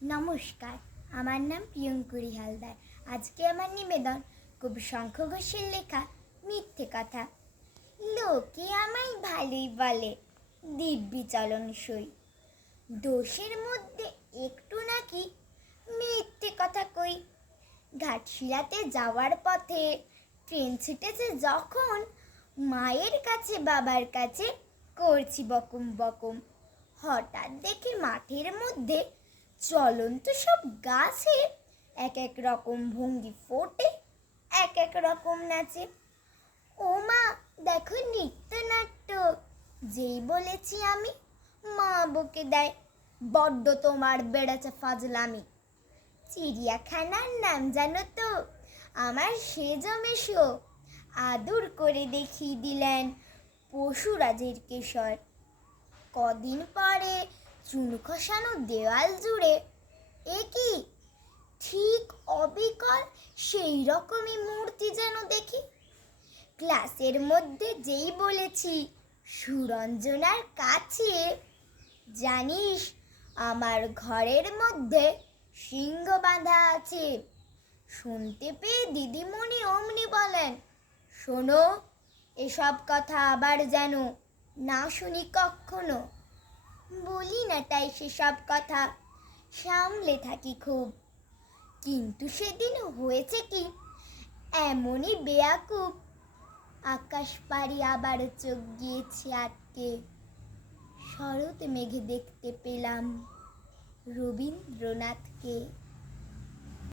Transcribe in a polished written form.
নমস্কার, আমার নাম প্রিয়ঙ্করী হালদার। আজকে আমার নিবেদন কবি শঙ্খ ঘোষের লেখা মিথ্যে কথা। লোকে আমায় ভালোই বলে, দিব্যি চলন সই, দোষের মধ্যে একটু নাকি মিথ্যে কথা কই। ঘাটশিলাতে যাওয়ার পথে ট্রেন ছুটেছে যখন, মায়ের কাছে বাবার কাছে করছি বকুম বকুম। হঠাৎ দেখি মাঠের মধ্যে চলন্ত সব গাছে এক এক রকম ভঙ্গি ফোটে, এক এক রকম নাচে। ও মা, দেখো নৃত্যনাট্য। যেই বলেছি আমি, মা বকে দেয়, বড্ড তোমার বেড়েছে ফাজলামি। চিড়িয়াখানার নাম জানো তো? আমার সেজো মেশো আদর করে দেখিয়ে দিলেন পশুরাজের কেশর। কদিন পরে চুন খসানো দেওয়াল জুড়ে এ কি ঠিক অবিকল সেই রকমই মূর্তি যেন দেখি। ক্লাসের মধ্যে যেই বলেছি সুরঞ্জনার কাছে, জানিস আমার ঘরের মধ্যে সিংহ বাঁধা আছে। শুনতে পেয়ে দিদিমণি অমনি বলেন, শোনো, এসব কথা আবার যেন না শুনি কখনো। বলি না তাই সেসব কথা, সামলে থাকি খুব। কিন্তু সেদিন হয়েছে কি, এমনই বেয়াকুব, আকাশ পাড়ি আবার চোখ গিয়েছে আটকে। শরৎ মেঘে দেখতে পেলাম রবীন্দ্রনাথকে।